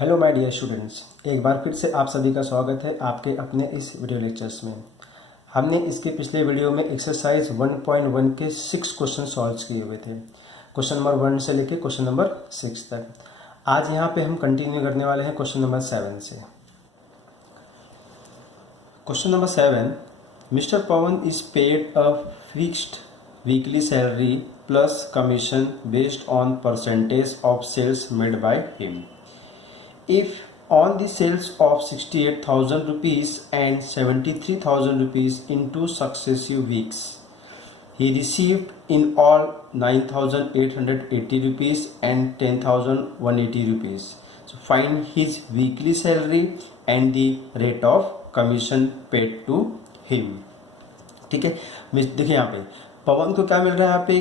Hello my dear students, एक बार फिर से आप सभी का स्वागत है आपके अपने इस वीडियो लेक्चर्स में। हमने इसके पिछले वीडियो में एक्सरसाइज 1.1 के 6 क्वेश्चन सॉल्व किए हुए थे, क्वेश्चन नंबर 1 से लेकर क्वेश्चन नंबर 6 तक। आज यहाँ पे हम कंटिन्यू करने वाले हैं क्वेश्चन नंबर 7 से। Question number 7, Mister Pavan is paid a fixed weekly salary plus commission based on percentage of sales made by him. If on the sales of 68,000 rupees and 73,000 rupees in two successive weeks, he received in all 9,880 rupees and 10,180 rupees. So find his weekly salary and the rate of commission paid to him. ठीक है, देखिए यहाँ पे पवन को क्या मिल रहा है, यहाँ पे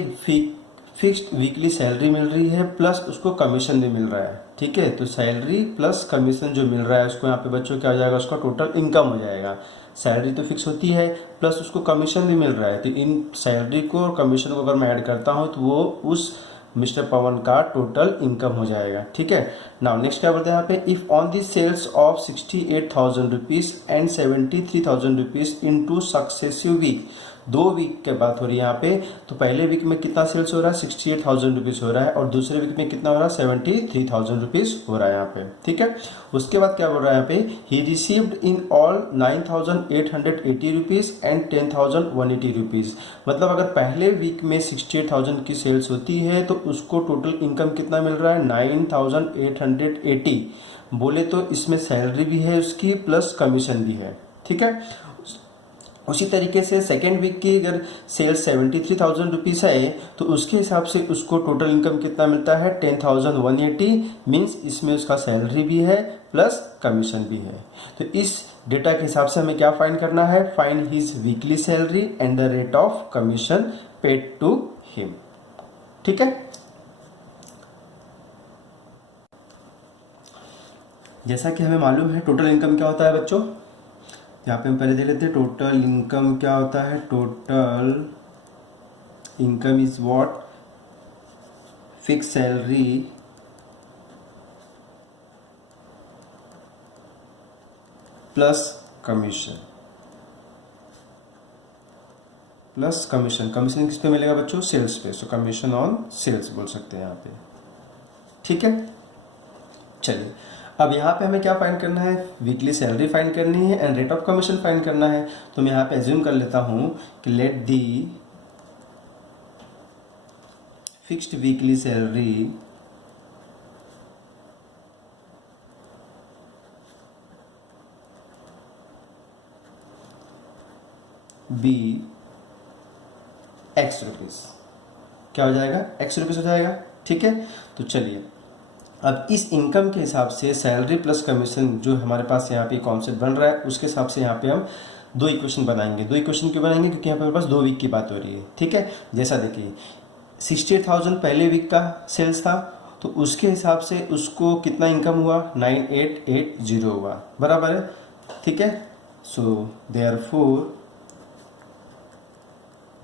फिक्स्ड वीकली सैलरी मिल रही है प्लस उसको कमीशन भी मिल रहा है। ठीक है, तो सैलरी प्लस कमीशन जो मिल रहा है उसको यहाँ पे बच्चों क्या हो जाएगा, उसका टोटल इनकम हो जाएगा। सैलरी तो फिक्स होती है प्लस उसको कमीशन भी मिल रहा है, तो इन सैलरी को और कमीशन को अगर मैं ऐड करता हूँ तो वो उस मिस्टर पवन का टोटल इनकम हो जाएगा। ठीक है, नाउ नेक्स्ट क्या बोलते हैं यहाँ पे, if on the sales of 68,000 rupees and 73,000 rupees in two successive week, 2 week के बात हो रही है यहाँ पे, तो पहले वीक में कितना सेल्स हो रहा है, 68,000 रुपीज हो रहा है, और दूसरे वीक में कितना हो रहा है, 73,000 रुपीज हो रहा है यहाँ पे। ठीक है, उसके बाद क्या बोल रहा है यहाँ पे, he received in all 9,880 rupees and 10,180 rupees. मतलब अगर पहले वीक में 68,000 की सेल्स होती है तो उसको टोटल इनकम कितना मिल रहा है, 9,880। बोले तो इसमें सैलरी भी है उसकी प्लस कमीशन भी है। ठीक है, उसी तरीके से सेकेंड वीक की अगर सेल्स 73,000 रुपीज़ है तो उसके हिसाब से उसको टोटल इनकम कितना मिलता है, 10,180। मीन्स इसमें उसका सैलरी भी है प्लस कमीशन भी है। तो इस डेटा के हिसाब से हमें क्या फाइंड करना है, find his weekly salary and the rate of commission paid to him. ठीक है, जैसा कि हमें मालूम है टोटल इनकम क्या होता है बच्चों, यहाँ पे हम पहले देख लेते हैं टोटल इनकम क्या होता है। Total income is what, fix salary plus commission, commission किस पे मिलेगा बच्चों, सेल्स पे, सो कमीशन ऑन सेल्स बोल सकते हैं यहाँ पे। ठीक है, चलिए अब यहाँ पे हमें क्या फाइंड करना है, वीकली सैलरी फाइंड करनी है and rate of commission find करना है। तो मैं यहाँ पे एज्यूम कर लेता हूँ कि let the fixed weekly salary be x rupees, क्या हो जाएगा, एक्स रुपीज हो जाएगा। ठीक है, तो चलिए अब इस इनकम के हिसाब से सैलरी प्लस कमीशन जो हमारे पास यहाँ पे कॉन्सेप्ट बन रहा है उसके हिसाब से यहाँ पे हम 2 इक्वेशन बनाएंगे। 2 इक्वेशन क्यों बनाएंगे, क्योंकि यहाँ पे हमारे पास 2 वीक की बात हो रही है। ठीक है, जैसा देखिए 68,000 पहले वीक का सेल्स था तो उसके हिसाब से उसको कितना इनकम हुआ, 9,880 हुआ, बराबर है। ठीक है, so therefore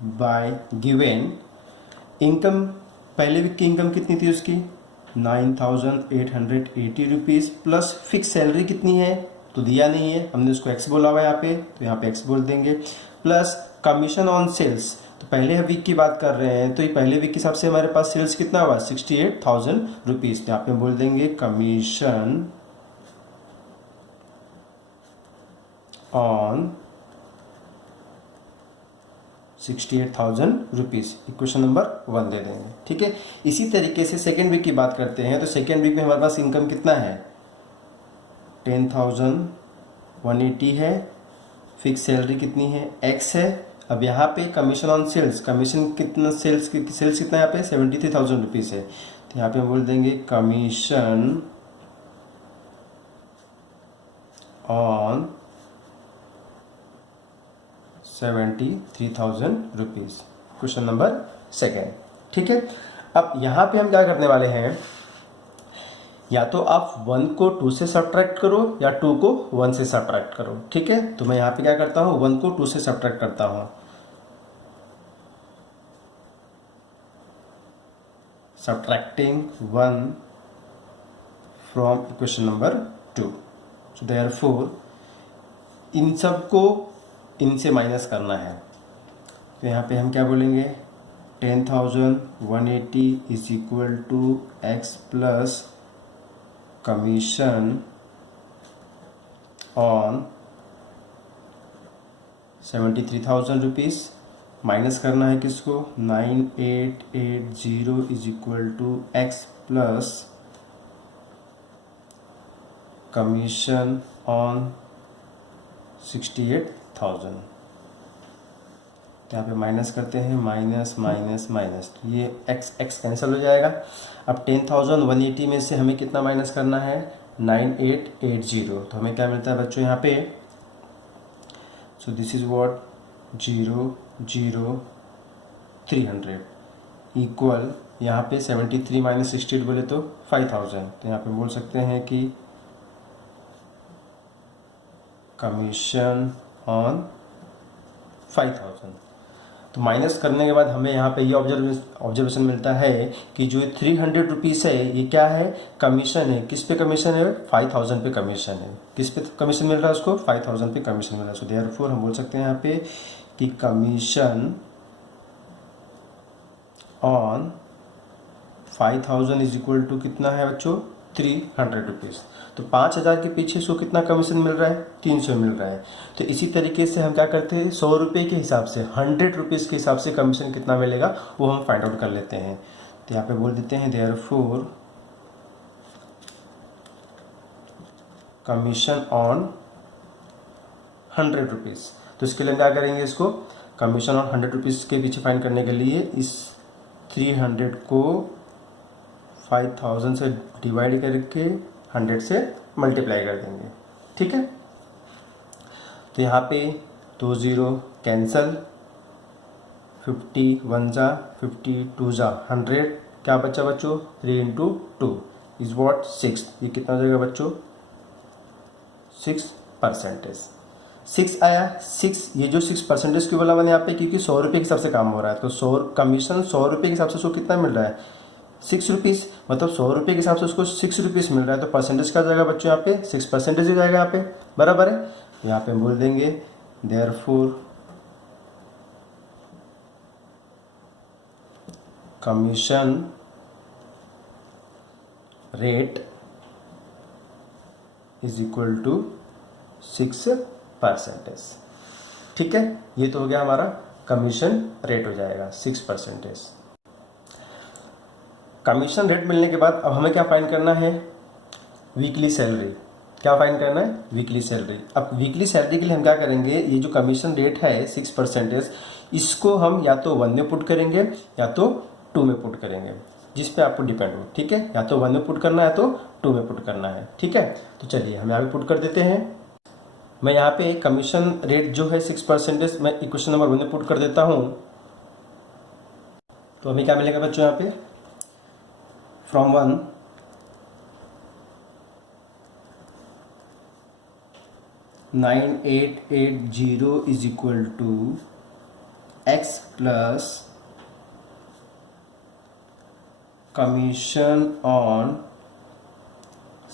by given income, पहले वीक की इनकम कितनी थी उसकी, 9,880 रुपीज़ प्लस फिक्स सैलरी कितनी है तो दिया नहीं है, हमने उसको एक्स बोला हुआ है यहाँ पे, तो यहाँ पे एक्स बोल देंगे, प्लस कमीशन ऑन सेल्स, तो पहले वीक की बात कर रहे हैं तो ये पहले वीक के हिसाब से हमारे पास सेल्स कितना हुआ, 68,000 रुपीज़, तो यहाँ पे बोल देंगे commission on 68,000 rupees, equation number 1 दे देंगे। ठीक है, इसी तरीके से सेकेंड वीक की बात करते हैं तो सेकेंड वीक में हमारे पास इनकम कितना है, 10,180 है, फिक्स सैलरी कितनी है, एक्स है। अब यहाँ पे कमीशन ऑन सेल्स, कमीशन कितना, सेल्स कितना यहाँ पे 73,000 रुपीज़ है, तो यहाँ पे हम बोल देंगे commission on 73,000 rupees, question number 2। ठीक है, अब यहाँ पे हम क्या करने वाले हैं, या तो आप 1 को 2 से सब्ट्रैक्ट करो या 2 को 1 से सब्ट्रैक्ट करो। ठीक है, तो मैं यहाँ पे क्या करता हूँ, 1 को 2 से सब्ट्रैक्ट करता हूँ, subtracting 1 from equation number 2। So therefore in सब को इनसे माइनस करना है, तो यहाँ पे हम क्या बोलेंगे 10,180 is equal to x plus commission on 73,000 rupees, minus करना है किसको 9880 is equal to x plus commission on 68,000। यहाँ पे माइनस करते हैं, माइनस माइनस माइनस, तो ये एक्स एक्स कैंसिल हो जाएगा। अब 10,180 में से हमें कितना माइनस करना है 9880, तो हमें क्या मिलता है बच्चों यहाँ पे, so this is what 00300 equal, यहाँ पे 73 माइनस 68 बोले तो 5000, तो यहाँ पे बोल सकते हैं कि कमीशन ऑन 5000। तो माइनस करने के बाद हमें यहाँ पे ये ऑब्जर्वेशन मिलता है कि जो 300 रुपीज़ है ये क्या है, कमीशन है। किस पे कमीशन है 5000 पे कमीशन है। किस पे कमीशन मिल रहा है उसको 5000 पे कमीशन मिल रहा है। सो देयरफॉर हम बोल सकते हैं यहाँ पे कि commission on 5000 is equal to कितना है बच्चों 300 रुपीज़। तो 5000 के पीछे इसको कितना कमीशन मिल रहा है 300 मिल रहा है। तो इसी तरीके से हम क्या करते हैं 100 रुपये के हिसाब से 100 रुपीज़ के हिसाब से कमीशन कितना मिलेगा वो हम फाइंड आउट कर लेते हैं। तो यहाँ पे बोल देते हैं देयरफॉर कमीशन ऑन 100 रुपीज़। तो इसके लिए क्या करेंगे, इसको कमीशन ऑन 100 रुपीज़ के पीछे फाइंड करने के लिए इस 300 को 5000 से डिवाइड करके 100 से मल्टीप्लाई कर देंगे। ठीक है, तो यहाँ पे 2 0 कैंसल, 51 जा 52 जा 100, क्या बचा बच्चों 3 इंटू 2 इज वॉट 6। ये कितना हो जाएगा बच्चों 6%। 6 आया 6, ये जो 6% क्यों बोला मैंने यहाँ पे, क्योंकि 100 रुपये के हिसाब से काम हो रहा है। तो 100 कमीशन 100 रुपये के हिसाब से उसको कितना मिल रहा है 6 रुपीज़, मतलब 100 रुपये के हिसाब से उसको 6 रुपीज़ मिल रहा है। तो परसेंटेज क्या जाएगा बच्चों यहाँ पे 6% हो जाएगा यहाँ पे, बराबर है। यहाँ पे बोल देंगे therefore commission rate is equal to 6%। ठीक है, ये तो हो गया हमारा कमीशन रेट हो जाएगा 6%। कमीशन रेट मिलने के बाद अब हमें क्या फाइंड करना है वीकली सैलरी। क्या फाइंड करना है वीकली सैलरी। अब वीकली सैलरी के लिए हम क्या करेंगे, ये जो कमीशन रेट है 6%, इसको हम या तो 1 में पुट करेंगे या तो 2 में पुट करेंगे, जिस पे आपको डिपेंड हो। ठीक है, या तो 1 में पुट करना है तो 2 में पुट करना है। ठीक है, तो चलिए हम यहाँ पे पुट कर देते हैं। मैं यहाँ पे कमीशन रेट जो है 6% मैं इक्वेशन नंबर 1 में पुट कर देता हूँ। तो हमें क्या मिलेगा बच्चों यहाँ पे from 1 9880 is equal to x plus commission on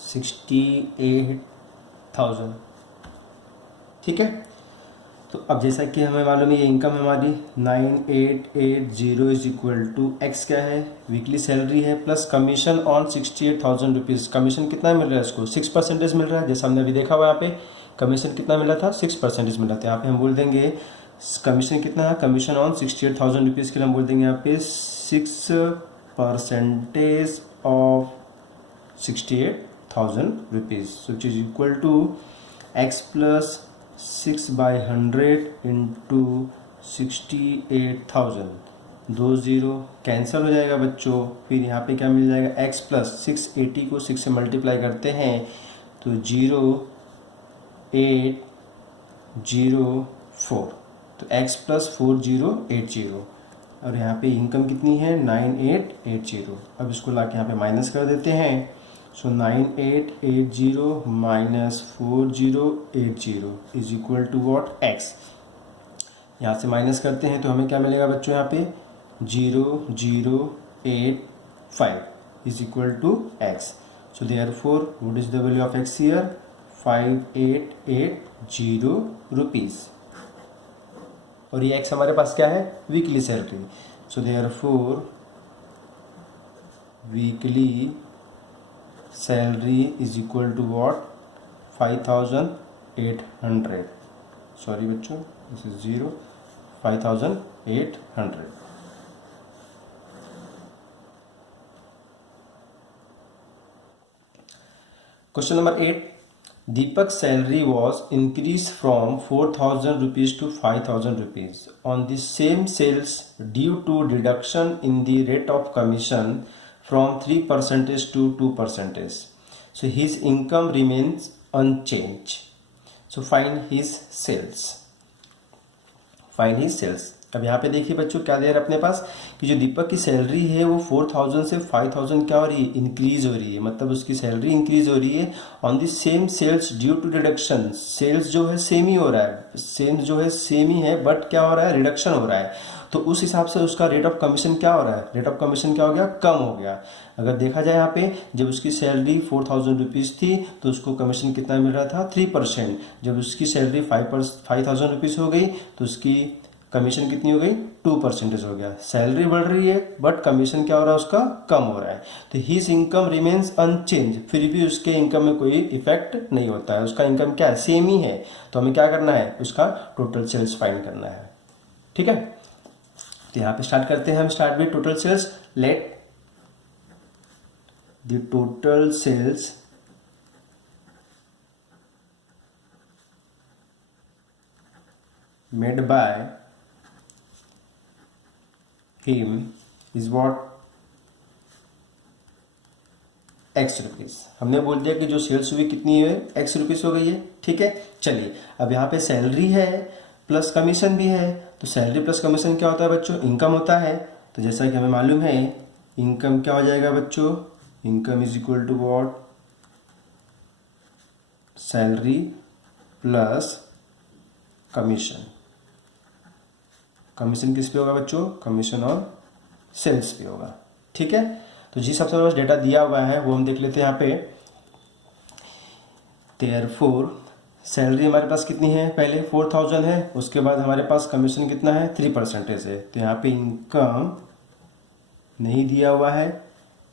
68,000। ठीक है, तो अब जैसा कि हमें मालूम है ये इनकम हमारी 9880 इज इक्वल टू एक्स क्या है वीकली सैलरी है plus commission on 68,000 rupees. Commission कितना मिल रहा है इसको 6% मिल रहा है, जैसा हमने अभी देखा हुआ यहाँ पे कमीशन कितना मिला था 6% मिल रहा था। यहाँ पे हम बोल देंगे कमीशन कितना है, कमीशन ऑन 68,000 रुपीज़ के लिए हम बोल देंगे यहाँ पे 6% of 68,000 rupees, which is equal to x plus 6/100 into 68,000। 2 0 cancel हो जाएगा बच्चों। फिर यहाँ पे क्या मिल जाएगा x प्लस 680 को 6 से मल्टीप्लाई करते हैं तो 0804, तो x प्लस 4080 और यहाँ पे इनकम कितनी है 9880। अब इसको ला के यहाँ पे माइनस कर देते हैं। So 9880 minus 4080 is equal to what x। यहाँ से माइनस करते हैं तो हमें क्या मिलेगा बच्चों यहाँ पे 0085 is equal to x। So therefore, what is the value of x here? 5880 rupees. और ये x हमारे पास क्या है? Weekly salary. So therefore, weekly salary is equal to what? 5800. Sorry बच्चों, this is 0. 5800. Question number 8. Deepak's salary was increased from 4,000 rupees to 5,000 rupees on the same sales due to reduction in the rate of commission from 3% to 2%. So his income remains unchanged. So find his sales. Find his sales. अब यहाँ पे देखिए बच्चों क्या दे रहा है अपने पास कि जो दीपक की सैलरी है वो 4,000 से 5,000 क्या हो रही है? इंक्रीज हो रही है. मतलब उसकी सैलरी इंक्रीज हो रही है on the same sales due to reduction. Sales जो है सेम ही हो रहा है, सेल्स जो है सेम ही है, बट क्या हो रहा है? रिडक्शन हो रहा है. तो उस हिसाब से उसका रेट ऑफ कमीशन क्या हो रहा है? रेट ऑफ कमीशन क्या हो गया? कम हो गया. अगर देखा जाए यहाँ पे, जब उसकी सैलरी 4,000 रुपीज़ थी तो उसको कमीशन कितना मिल रहा था? 3%. जब उसकी सैलरी 5,000 रुपीज़ हो गई तो उसकी कमीशन कितनी हो गई? 2% हो गया. सैलरी बढ़ रही है बट कमीशन क्या हो रहा है? उसका कम हो रहा है. तो हिज इनकम रिमेन्स अनचेंज. फिर भी उसके इनकम में कोई इफेक्ट नहीं होता है. उसका इनकम क्या है? सेम ही है. तो हमें क्या करना है? उसका टोटल सेल्स फाइंड करना है. ठीक है, तो यहाँ पे स्टार्ट करते हैं हम. Start with total sales. Let the total sales made by him is what? x rupees. हमने बोल दिया कि जो सेल्स हुई कितनी है? x रुपीज़ हो गई है. ठीक है, चलिए अब यहाँ पे सैलरी है प्लस कमीशन भी है. तो सैलरी प्लस कमीशन क्या होता है बच्चों? इनकम होता है. तो जैसा कि हमें मालूम है, इनकम क्या हो जाएगा बच्चों? Income is equal to what? Salary plus commission. Commission किस पे होगा बच्चों? कमीशन और सेल्स पे होगा. ठीक है, तो जिस हिसाब से हमारे पास डेटा दिया हुआ है वो हम देख लेते हैं यहाँ पे. देयरफॉर सैलरी हमारे पास कितनी है? पहले 4,000 है. उसके बाद हमारे पास कमीशन कितना है? 3% है. तो यहाँ पे इनकम नहीं दिया हुआ है.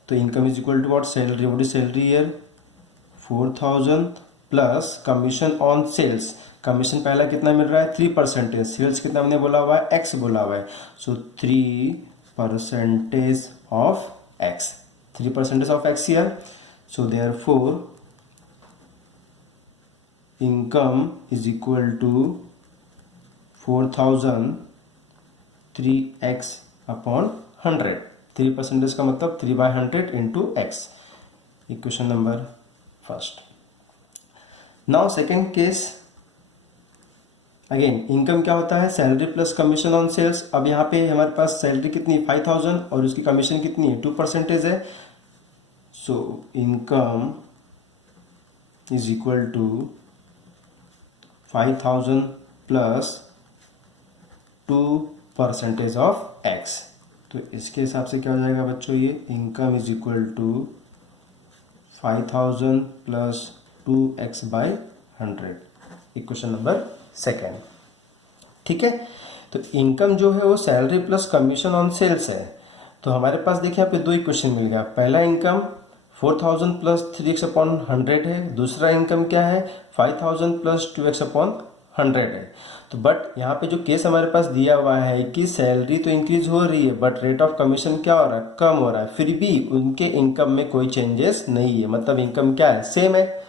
तो income is equal to what? Salary. What is salary here? 4,000 plus commission on sales. Commission पहला कितना मिल रहा है? 3%. सेल्स कितना हमने बोला हुआ है? x बोला हुआ है. So 3% of x. 3% of x here. So therefore income is equal to 4,000 3x upon 100. 3% का मतलब 3/100 into x. Equation number first. Now second case. Again income क्या होता है? Salary plus commission on sales. अब यहाँ पे हमारे पास सैलरी कितनी? 5,000 और उसकी कमीशन कितनी है? 2% है. So income is equal to 5,000 plus 2% of x. तो इसके हिसाब से क्या हो जाएगा बच्चों? ये income is equal to 5,000 plus 2x/100. Equation number second. ठीक है, तो इनकम जो है वो salary plus commission on sales है. तो हमारे पास देखिए यहाँ पे दो इक्वेशन मिल गया. पहला इनकम 4,000 प्लस 3x अपॉन 100 है. दूसरा इनकम क्या है? 5,000 प्लस 2x अपॉन 100 है. तो बट यहाँ पे जो केस हमारे पास दिया हुआ है कि सैलरी तो इंक्रीज हो रही है बट रेट ऑफ कमीशन क्या हो रहा है? कम हो रहा है. फिर भी उनके इनकम में कोई चेंजेस नहीं है. मतलब इनकम क्या है? सेम है.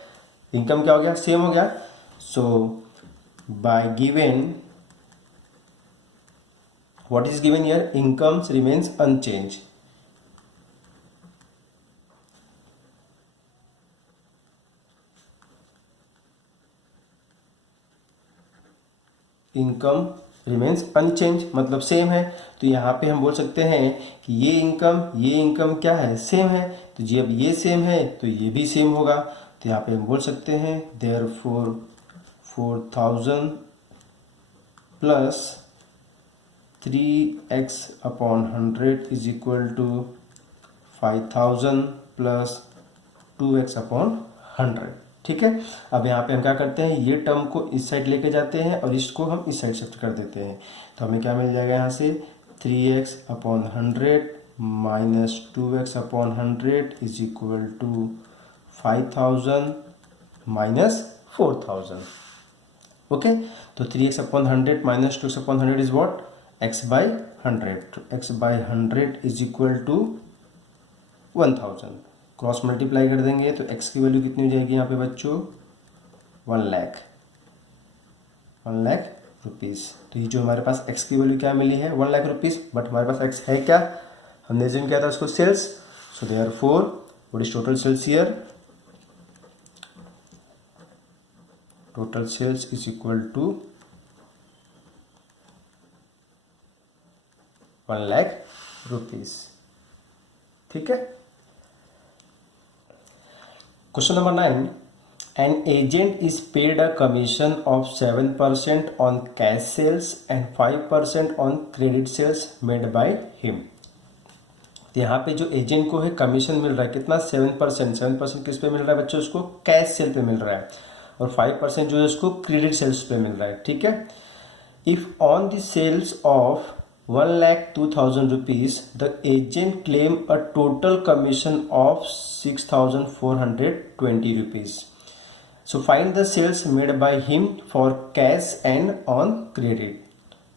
इनकम क्या हो गया? सेम हो गया. So by given, what is given here? Incomes remains unchanged. Income remains unchanged मतलब सेम है. तो यहाँ पे हम बोल सकते हैं कि ये इनकम क्या है? सेम है. तो जब ये सेम है तो ये भी सेम होगा. तो यहाँ पे हम बोल सकते हैं therefore 4,000 plus 3x upon 100 is equal to 5,000 plus 2x upon 100। ठीक है, अब यहाँ पे हम क्या करते हैं, ये टर्म को इस साइड लेके जाते हैं और इसको हम इस साइड शिफ्ट कर देते हैं। तो हमें क्या मिल जाएगा यहाँ से 3x upon 100 minus 2x upon 100 is equal to 5000 minus 4000। Okay, तो 3x upon 100 minus 2x upon 100 is what, x by 100। तो x by 100 is equal to 1000। Cross multiply कर देंगे तो x की वैल्यू कितनी हो जाएगी यहाँ पे बच्चों, 1 लाख रुपीज़। तो ये जो हमारे पास x की वैल्यू क्या मिली है, 1 लाख रुपीज़, बट हमारे पास x है क्या, हमने जिन किया था उसको sales. So therefore what is total sales here, total sales is equal to 1 lakh rupees. ठीक है, question number 9, an agent is paid a commission of 7% on cash sales and 5% on credit sales made by him। तो यहाँ पे जो agent को है commission मिल रहा है कितना, 7%। 7% किस पे मिल रहा है बच्चों, उसको कैश सेल पे मिल रहा है, और 5% जो है उसको क्रेडिट सेल्स पे मिल रहा है। ठीक है, if on the sales of 1,02,000 rupees, the agent claim a total commission of 6,420 rupees. So find the sales made by him for cash and on credit।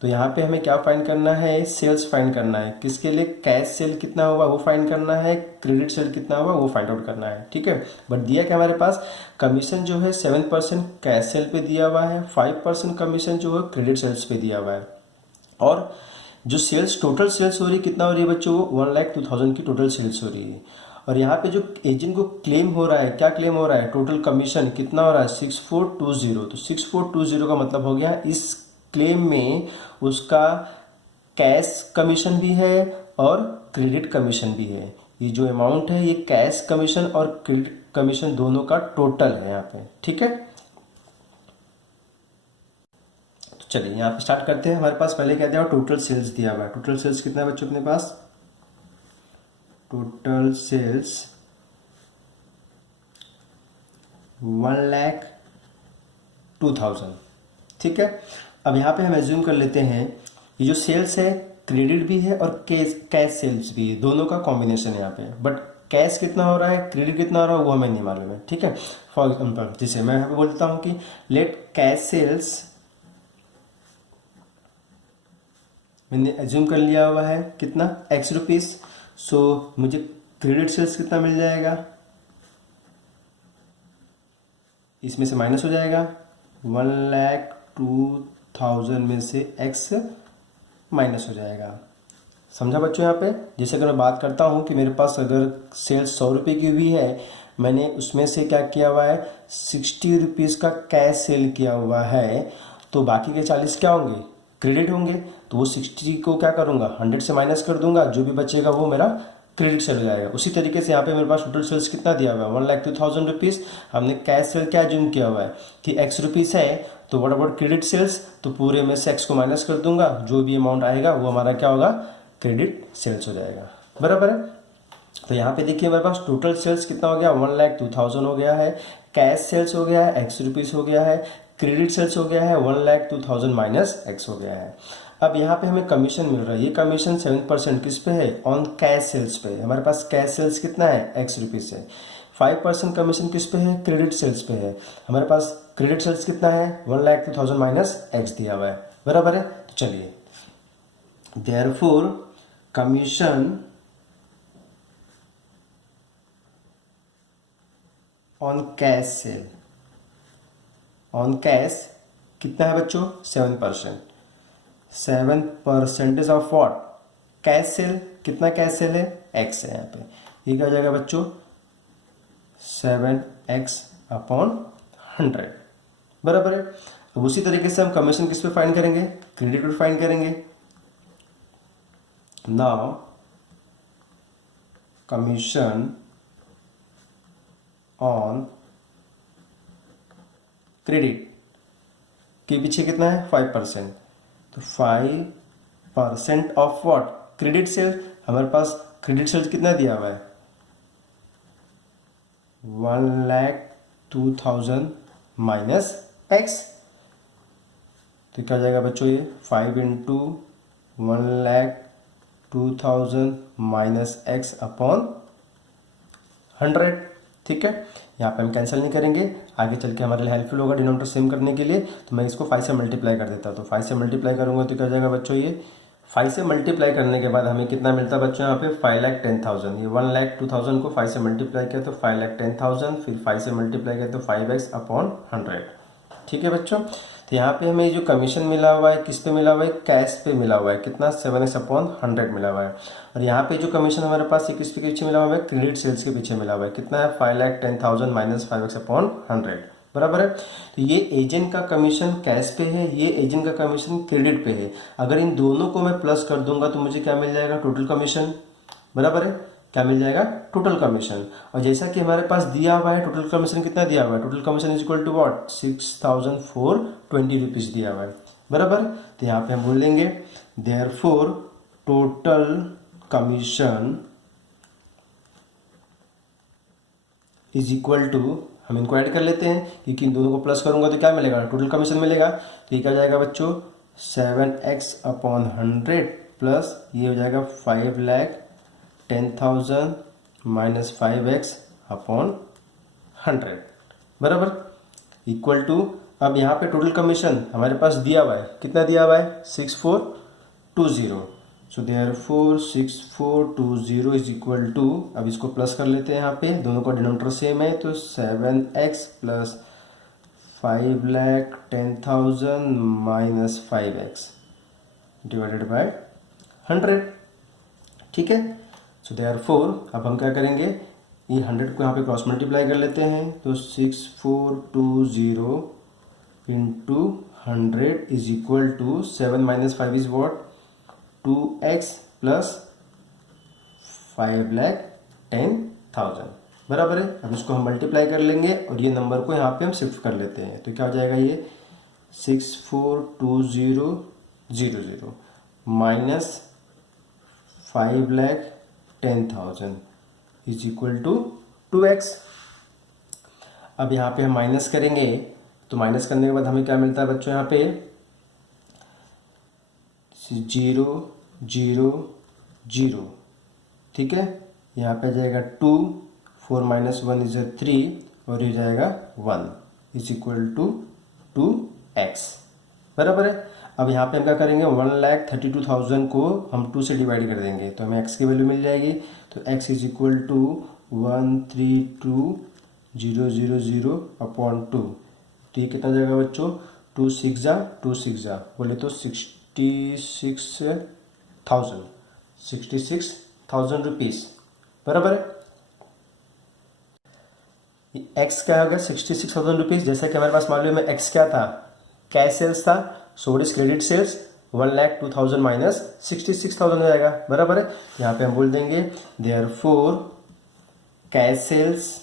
तो यहाँ पे हमें क्या फाइंड करना है, सेल्स फाइंड करना है। किसके लिए, कैश सेल कितना हुआ वो फाइंड करना है, क्रेडिट सेल कितना हुआ वो फाइंड आउट करना है। ठीक है, बट दिया क्या हमारे पास, कमीशन जो है 7% कैश सेल पे दिया हुआ है, 5% कमीशन जो है क्रेडिट सेल्स पे दिया हुआ है, और जो सेल्स टोटल सेल्स हो रही है कितना हो रही है बच्चों, 1,02,000 की टोटल सेल्स हो रही है। और यहाँ पे जो एजेंट को क्लेम हो रहा है, क्या क्लेम हो रहा है, टोटल कमीशन कितना हो रहा है, 6420। तो 6420 का मतलब हो गया इस क्लेम में उसका कैश कमीशन भी है और क्रेडिट कमीशन भी है। ये जो अमाउंट है ये कैश कमीशन और क्रेडिट कमीशन दोनों का टोटल है यहाँ पे। ठीक है, तो चलिए यहाँ पे स्टार्ट करते हैं। हमारे पास पहले क्या दिया हुआ, टोटल सेल्स दिया हुआ है। टोटल सेल्स कितना है बच्चों अपने पास, टोटल सेल्स 1,02,000। ठीक है, अब यहाँ पे हम एज्यूम कर लेते हैं ये जो सेल्स है क्रेडिट भी है और कैश सेल्स भी है, दोनों का कॉम्बिनेशन है यहाँ पे। बट कैश कितना हो रहा है, क्रेडिट कितना हो रहा है वो हमें नहीं मालूम है। ठीक है, फॉर एग्जाम्पल जैसे मैं यहाँ पे बोल देता हूँ कि लेट कैश सेल्स, मैंने एज्यूम कर लिया हुआ है कितना, x रुपीज़। सो मुझे क्रेडिट सेल्स कितना मिल जाएगा, इसमें से माइनस हो जाएगा, 1,02,000 में से x माइनस हो जाएगा। समझा बच्चों यहाँ पे, जैसे अगर मैं बात करता हूँ कि मेरे पास अगर सेल्स 100 रुपये की हुई है, मैंने उसमें से क्या किया हुआ है, 60 रुपीज़ का कैश सेल किया हुआ है, तो बाकी के 40 क्या होंगे, क्रेडिट होंगे। तो वो 60 को क्या करूँगा, 100 से माइनस कर दूंगा, जो भी बचेगा वो मेरा क्रेडिट सेल हो जाएगा। उसी तरीके से यहाँ पे मेरे पास टोटल सेल्स कितना दिया हुआ है, 1,02,000 रुपीज़। हमने कैश सेल क्या जूम किया हुआ है कि x रुपीज़ है, तो व्हाट अबाउट क्रेडिट सेल्स, तो पूरे में से x को माइनस कर दूंगा, जो भी अमाउंट आएगा वो हमारा क्या होगा, क्रेडिट सेल्स हो जाएगा। बराबर है, तो यहाँ पे देखिए मेरे पास टोटल सेल्स कितना हो गया, 1,02,000 हो गया है, कैश सेल्स हो गया है, x रुपीज़ हो गया है, क्रेडिट सेल्स हो गया है 1,02,000 माइनस x हो गया है। अब यहाँ पे हमें कमीशन मिल रहा है, ये कमीशन 7% किस पे है, ऑन कैश सेल्स पे। हमारे पास कैश सेल्स कितना है, x रुपीज़ है। 5% कमीशन किस पे है, क्रेडिट सेल्स पे है। हमारे पास क्रेडिट सेल्स कितना है, 1,02,000 माइनस x दिया हुआ है। बराबर है, तो चलिए therefore commission on cash cell, on cash कितना है बच्चों, 7%। 7% ऑफ व्हाट, कैश सेल। कितना कैश सेल है, x है यहाँ पे। ये क्या हो जाएगा बच्चों, 7x अपॉन 100। बराबर है, अब उसी तरीके से हम कमीशन किस पे फाइंड करेंगे, क्रेडिट पे फाइंड करेंगे। नाउ कमीशन ऑन क्रेडिट के पीछे कितना है, 5%। तो 5% ऑफ व्हाट, क्रेडिट सेल। हमारे पास क्रेडिट सेल कितना दिया हुआ है, 1,02,000 माइनस एक्स, तो क्या हो जाएगा बच्चों ये 5 इंटू 1,02,000 माइनस एक्स अपॉन 100। ठीक है, यहाँ पे हम कैंसिल नहीं करेंगे, आगे चल के हमारे लिए हेल्पफुल होगा डिनोमिनेटर सेम करने के लिए। तो मैं इसको 5 से मल्टीप्लाई कर देता हूँ, तो 5 से मल्टीप्लाई करूँगा तो क्या हो जाएगा बच्चों ये 5 से मल्टीप्लाई करने के बाद हमें कितना मिलता है बच्चों यहाँ पे 5,10,000। ये 1,02,000 को 5 से मल्टीप्लाई किया तो 5,10,000, फिर 5 से मल्टीप्लाई किया तो 5x अपॉन 100। ठीक है बच्चों, तो यहाँ पे हमें जो कमीशन मिला हुआ है किस पे मिला हुआ है, कैश पे मिला हुआ है, कितना 7x अपॉन 100 मिला हुआ है। और यहाँ पे जो कमीशन हमारे पास किस पे पीछे मिला हुआ है, क्रेडिट सेल्स के पीछे मिला हुआ है, कितना है 5,10,000 माइनस 5x अपॉन 100, बराबर है। तो ये एजेंट का कमीशन कैश पे है, ये एजेंट का कमीशन क्रेडिट पे है। अगर इन दोनों को मैं प्लस कर दूंगा तो मुझे क्या मिल जाएगा, टोटल कमीशन, बराबर है, क्या मिल जाएगा, टोटल कमीशन। और जैसा कि हमारे पास दिया हुआ है टोटल कमीशन कितना दिया हुआ है, total commission is equal to what 6,420 rupees दिया हुआ है, बराबर। तो यहाँ पे हम बोलेंगे therefore total commission is equal to, हम इनको ऐड कर लेते हैं क्योंकि इन दोनों को प्लस करूंगा तो क्या मिलेगा, टोटल कमीशन मिलेगा। तो ये क्या जाएगा बच्चों 7x अपॉन 100 प्लस ये हो जाएगा 5,10,000 माइनस 5x अपॉन 100, बराबर, इक्वल टू, अब यहाँ पे टोटल कमीशन हमारे पास दिया हुआ है, कितना दिया हुआ है 6,420। So therefore 6,420 is equal to, अब इसको प्लस कर लेते हैं, यहाँ पे दोनों का डिनोमिनेटर सेम है तो 7x plus 5,10,000 minus 5x divided by 100। ठीक है, सो देयरफॉर अब हम क्या करेंगे, ये 100 को यहाँ पे क्रॉस मल्टीप्लाई कर लेते हैं तो 6,420 into 100 is equal to 7 minus 5 is what 2x plus 5,10,000, बराबर है। अब इसको हम मल्टीप्लाई कर लेंगे और ये नंबर को यहाँ पे हम शिफ्ट कर लेते हैं तो क्या हो जाएगा ये 6,420,00 minus 5,10,000 is equal to 2x। अब यहाँ पे हम माइनस करेंगे तो माइनस करने के बाद हमें क्या मिलता है बच्चों, यहाँ पे 0 0 0, ठीक है, यहाँ पे जाएगा 2, 4 माइनस 1 इज 3 और ये जाएगा 1 इज इक्वल टू 2x, बराबर है। अब यहाँ पे हम क्या करेंगे 1,32,000 को हम 2 से डिवाइड कर देंगे तो हमें x की वैल्यू मिल जाएगी, तो x is equal to 132,000 upon 2। तो ये कितना जाएगा बच्चों 2 6 जा बोले तो 66,000 रुपीज, बराबर है। एक्स क्या होगा 66,000 रुपीज, जैसा कि हमारे पास मालूम है एक्स क्या था, कैश सेल्स था, so is credit sales 1,02,000 minus 66,000 हो जाएगा, बराबर है। यहाँ पे हम बोल देंगे therefore cash sales,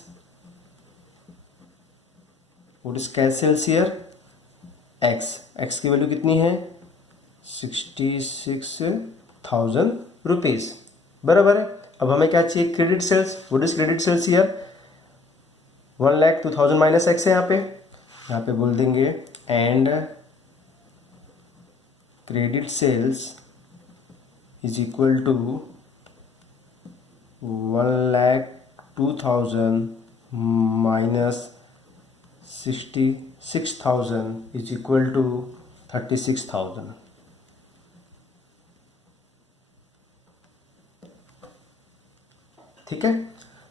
what is cash sales here, x की वैल्यू कितनी है 66,000 रुपीज, बराबर है। अब हमें क्या चाहिए credit sales, what is credit sales here 1,02,000 minus x है, यहाँ पे बोल देंगे and credit sales is equal to 1,02,000 minus 66,000 is equal to 36,000। ठीक है,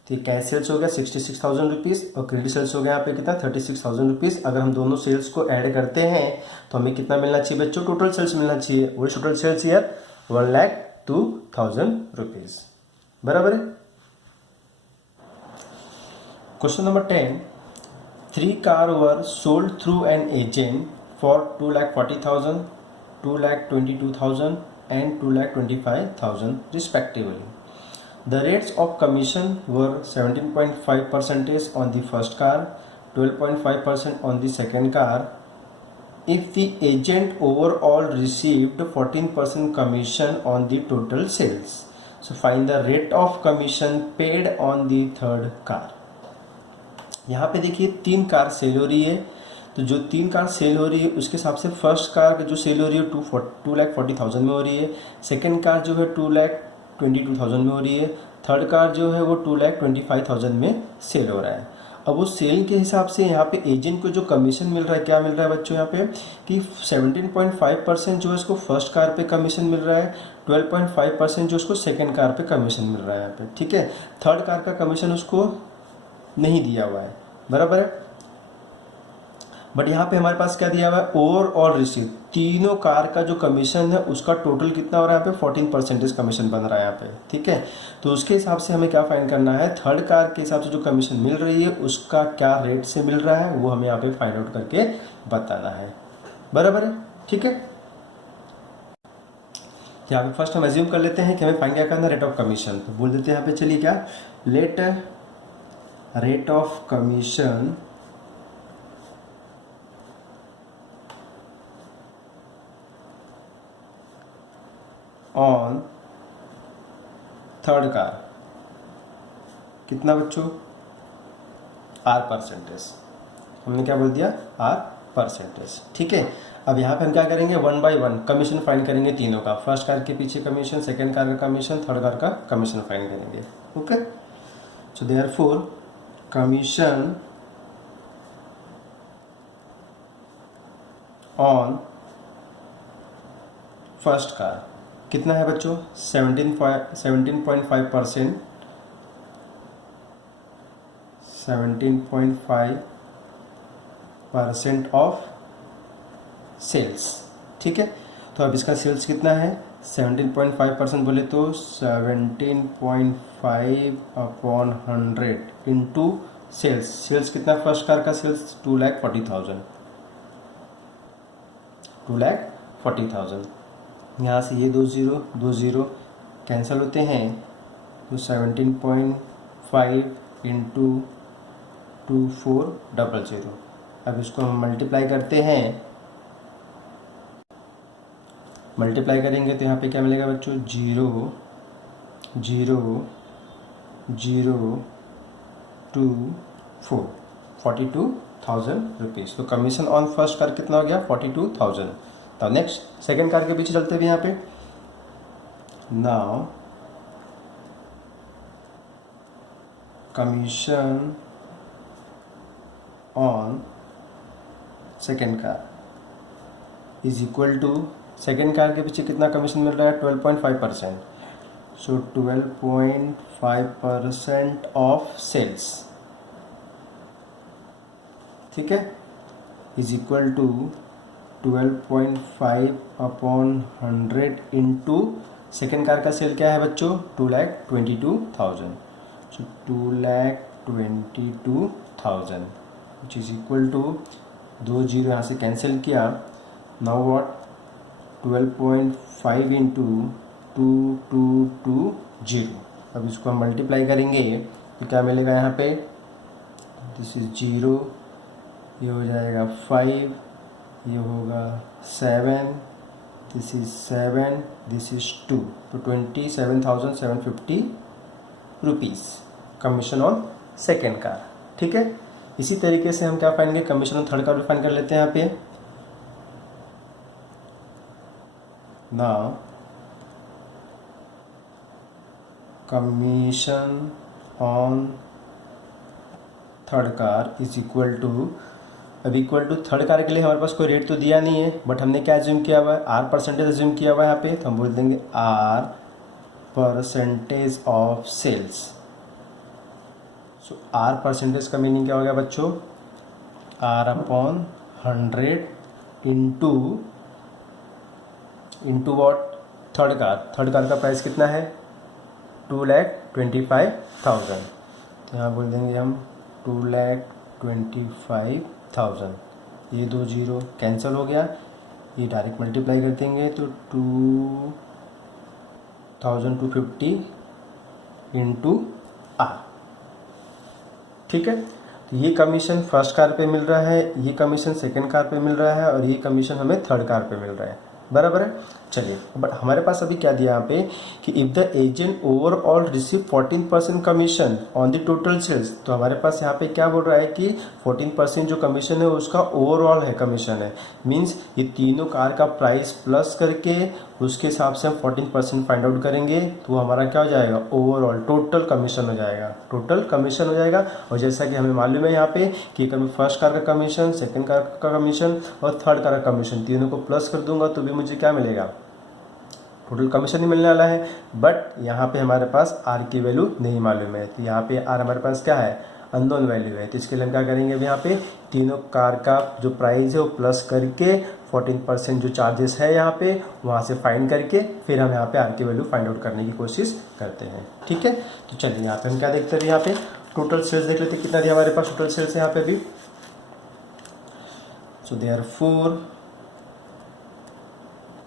तो ये कैश सेल्स हो गया 66,000 रुपीज़ और क्रेडिट सेल्स हो गया यहाँ पे कितना 36,000 रुपीज़। अगर हम दोनों सेल्स को ऐड करते हैं तो हमें कितना मिलना चाहिए बच्चों, टोटल सेल्स मिलना चाहिए, वो टोटल सेल्स ईयर 1,02,000 रुपीज़, बराबर है। Question number 10, 3 car were sold through an agent for 2,40,000, 2,22,000 and 2,25,000 respectively. The rates of commission were 17.5% on the first car, 12.5% on the second car. If the agent overall received 14% commission on the total sales, so find the rate of commission paid on the third car. यहाँ पे देखिए 3 car cell हो रही है, तो जो 3 car cell हो रही है उसके हिसाब से फर्स्ट कार जो सेल हो रही है 2,40,000 में हो रही है, सेकंड कार जो है 2,22,000 में हो रही है, थर्ड कार जो है वो 2,25,000 में सेल हो रहा है। अब वो सेल के हिसाब से यहाँ पे एजेंट को जो कमीशन मिल रहा है, क्या मिल रहा है बच्चों यहाँ पे कि 17.5% जो है उसको फर्स्ट कार पे कमीशन मिल रहा है, 12.5% जो उसको सेकंड कार पे कमीशन मिल रहा है यहाँ पे, ठीक है। थर्ड कार का कमीशन उसको नहीं दिया हुआ है, बराबर है। बट यहाँ पे हमारे पास क्या दिया हुआ है, ओवरऑल रिसीव, तीनों कार का जो कमीशन है उसका टोटल कितना हो रहा है यहाँ पे 14% कमीशन बन रहा है यहाँ पे, ठीक है। तो उसके हिसाब से हमें क्या फाइंड करना है, थर्ड कार के हिसाब से जो कमीशन मिल रही है उसका क्या रेट से मिल रहा है वो हमें यहाँ पे फाइंड आउट करके बताना है, बराबर है, ठीक है। यहाँ पे फर्स्ट हम एज्यूम कर लेते हैं कि हमें फाइंड क्या करना है, रेट ऑफ कमीशन। तो बोल देते हैं यहाँ पे, चलिए क्या, let rate of commission on third car कितना बच्चों, R%। हमने क्या बोल दिया, R%, ठीक है। अब यहाँ पे हम क्या करेंगे, 1 by 1 कमीशन फाइंड करेंगे तीनों का, फर्स्ट कार के पीछे कमीशन, सेकंड कार का कमीशन, थर्ड कार का कमीशन फाइंड करेंगे, okay. So therefore commission on first car कितना है बच्चों, 17.5%, 17.5% ऑफ सेल्स, ठीक है। तो अब इसका सेल्स कितना है, 17.5% बोले तो 17.5 अपॉन 100 इंटू सेल्स, सेल्स कितना फर्स्ट कार का सेल्स 2,40,000, यहाँ से ये 2 ज़ीरो कैंसिल होते हैं, तो 17.5 इंटू 2400। अब इसको हम मल्टीप्लाई करते हैं, मल्टीप्लाई करेंगे तो यहाँ पे क्या मिलेगा बच्चों, 0,0,0,24 42,000 रुपीज़। तो कमीशन ऑन फर्स्ट कार कितना हो गया, 42,000। तो नेक्स्ट सेकंड कार के पीछे चलते भी यहाँ पे, now commission on second car is equal to, second car के पीछे कितना कमीशन मिल रहा है, 12.5%, सो 12.5% ऑफ सेल्स, ठीक है, is equal to 12.5 upon 100 into second car का सेल क्या है बच्चों, 2,22,000, so 2,22,000 which is equal to 2 zero यहाँ से कैंसिल किया, नाउ व्हाट 12.5 इंटू 2220। अब इसको हम मल्टीप्लाई करेंगे तो क्या मिलेगा यहाँ पे, दिस इज 0, ये हो जाएगा 5, ये होगा 7, दिस इज 7, दिस इज 2, तो 27,750 rupees commission on second car, ठीक है। इसी तरीके से हम क्या फाइंड करेंगे, कमीशन ऑन थर्ड कार भी फाइंड कर लेते हैं यहाँ पे। Now commission on third car is equal to, अब इक्वल टू थर्ड कार के लिए हमारे पास कोई रेट तो दिया नहीं है, बट हमने क्या एज्यूम किया हुआ है, R% एज्यूम किया हुआ है यहाँ पे, तो हम बोल देंगे R% of sales. So R% का मीनिंग क्या हो गया बच्चों, R upon 100 into what, third car का प्राइस कितना है 2,25,000, तो यहाँ बोल देंगे हम 2,25,000, ये 2 जीरो कैंसिल हो गया, ये डायरेक्ट मल्टीप्लाई कर देंगे तो 2,250 इंटू R, ठीक है। तो ये कमीशन फर्स्ट कार पे मिल रहा है, ये कमीशन सेकंड कार पे मिल रहा है, और ये कमीशन हमें थर्ड कार पे मिल रहा है, बराबर है। चलिए, बट हमारे पास अभी क्या दिया यहाँ पे कि if the agent overall receive 14% commission on the total sales, तो हमारे पास यहाँ पे क्या बोल रहा है कि 14% जो कमीशन है उसका ओवरऑल है, कमीशन है। मीन्स ये तीनों कार का प्राइस प्लस करके उसके हिसाब से हम 14% फाइंड आउट करेंगे, तो हमारा क्या हो जाएगा, ओवरऑल टोटल कमीशन हो जाएगा, टोटल कमीशन हो जाएगा। और जैसा कि हमें मालूम है यहाँ पे कि कभी फर्स्ट कार का कमीशन, सेकंड कार का कमीशन और थर्ड कार का कमीशन, तीनों को प्लस कर दूंगा तो भी मुझे क्या मिलेगा, टोटल कमीशन ही मिलने वाला है। बट यहाँ पे हमारे पास आर की वैल्यू नहीं मालूम है, तो यहाँ पे आर हमारे पास क्या है, अननोन वैल्यू है। तो इसके लिए हम क्या करेंगे, अभी यहाँ पे तीनों कार का जो प्राइस है वो प्लस करके 14% जो चार्जेस है यहाँ पे वहाँ से फाइंड करके फिर हम यहाँ पे आर की वैल्यू फाइंड आउट करने की कोशिश करते हैं। ठीक है, तो चलिए यहाँ पे हम क्या देखते हैं, यहाँ पे टोटल सेल्स देख लेते हैं कितना दिया हमारे पास टोटल सेल्स यहाँ पे भी। So therefore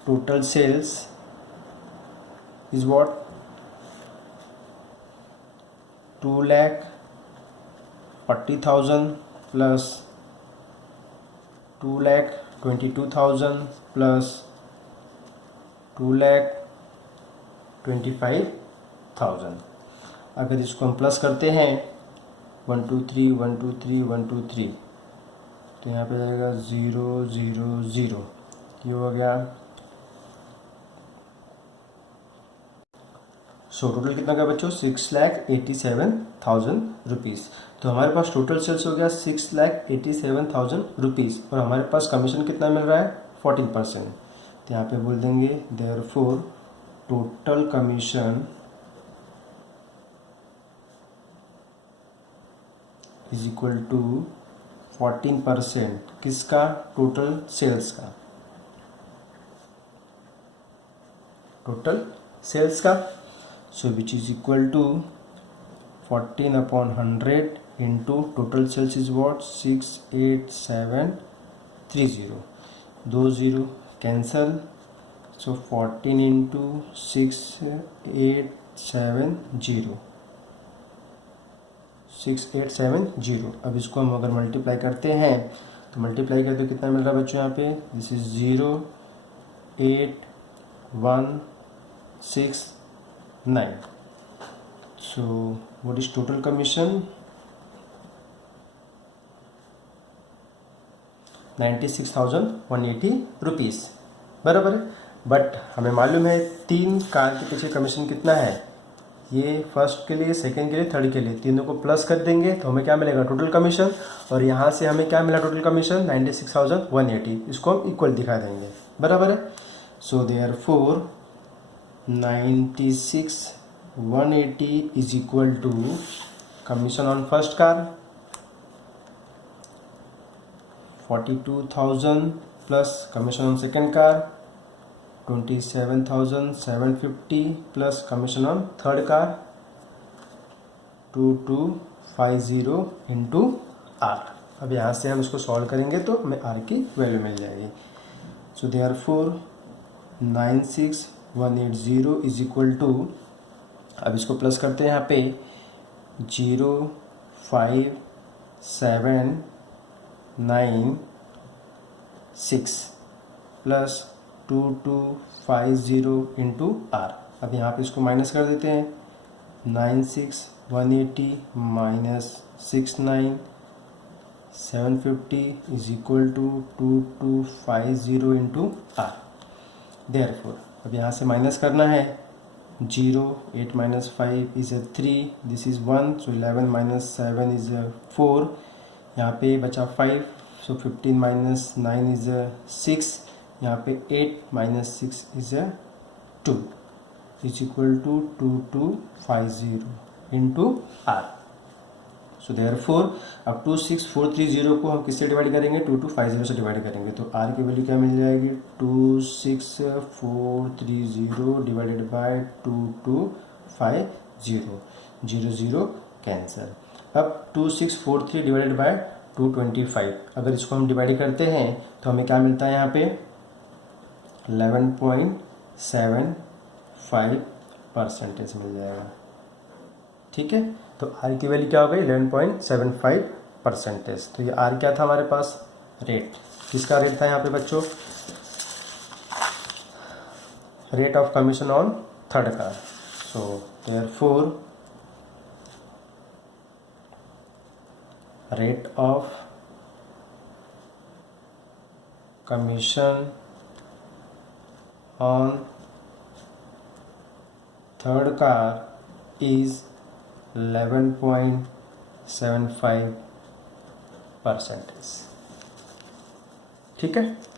total sales is what, 2,40,000 plus 2,22,000 plus 2,25,000। अगर इसको हम प्लस करते हैं 1 2 3 1 2 3 1 2 3, तो यहाँ पे जाएगा 0 0 0, ये हो गया। सो टोटल कितना का बच्चों, 6,87,000 रुपीज़। तो हमारे पास टोटल सेल्स हो गया 6,87,000 रुपीज़ और हमारे पास कमीशन कितना मिल रहा है, 14%। तो यहाँ पे बोल देंगे therefore total commission is equal to 14%, किसका, टोटल सेल्स का, टोटल सेल्स का। So which is equal to 14/100 into total sales is what, 68730, 20 cancel, so 14 into 6870, 6870। अब इसको हम अगर मल्टीप्लाई करते हैं तो मल्टीप्लाई करते तो कितना मिल रहा है बच्चों यहाँ पे, this is 08169। So what is total commission, 96,180 rupees, बराबर है। बट हमें मालूम है 3 कार के पीछे कमीशन कितना है, ये फर्स्ट के लिए, सेकंड के लिए, थर्ड के लिए, तीनों को प्लस कर देंगे तो हमें क्या मिलेगा, टोटल कमीशन। और यहाँ से हमें क्या मिला, टोटल कमीशन 96,180, इसको हम इक्वल दिखा देंगे, बराबर है। सो therefore 96,180 is equal to commission on first car 42,000 plus commission on second car 27,750 plus commission on third car 2250 into R। अब यहाँ से हम इसको सॉल्व करेंगे तो हमें R की वैल्यू मिल जाएगी। So therefore 96,180 is equal to, अब इसको प्लस करते हैं यहाँ पे 05796 प्लस 2250 इंटू आर। अब यहाँ पे इसको माइनस कर देते हैं, 96,180 minus 69,750 is equal to 2250 into R. Therefore अब यहाँ से माइनस करना है, 0 8 minus 5 is a 3, this is 1, so 11 minus 7 is a 4, यहाँ पे बचा 5, so 15 minus 9 is a 6, यहाँ पे 8 minus 6 is a 2, is equal to 2250 into R। So therefore अब 26430 को हम किससे डिवाइड करेंगे, 2250 से डिवाइड करेंगे, तो R की वैल्यू क्या मिल जाएगी, 26430 डिवाइडेड बाय 2250, 0 0 कैंसिल। अब 2643 डिवाइडेड बाय 225, अगर इसको हम डिवाइड करते हैं तो हमें क्या मिलता है यहाँ पे 11.75% मिल जाएगा। ठीक है, तो R की वैल्यू क्या हो गई, 11.75%। तो ये R क्या था हमारे पास, रेट, किसका रेट था यहाँ पे बच्चों, rate of commission on third car. So therefore rate of commission on third car is 11.75%. ठीक है.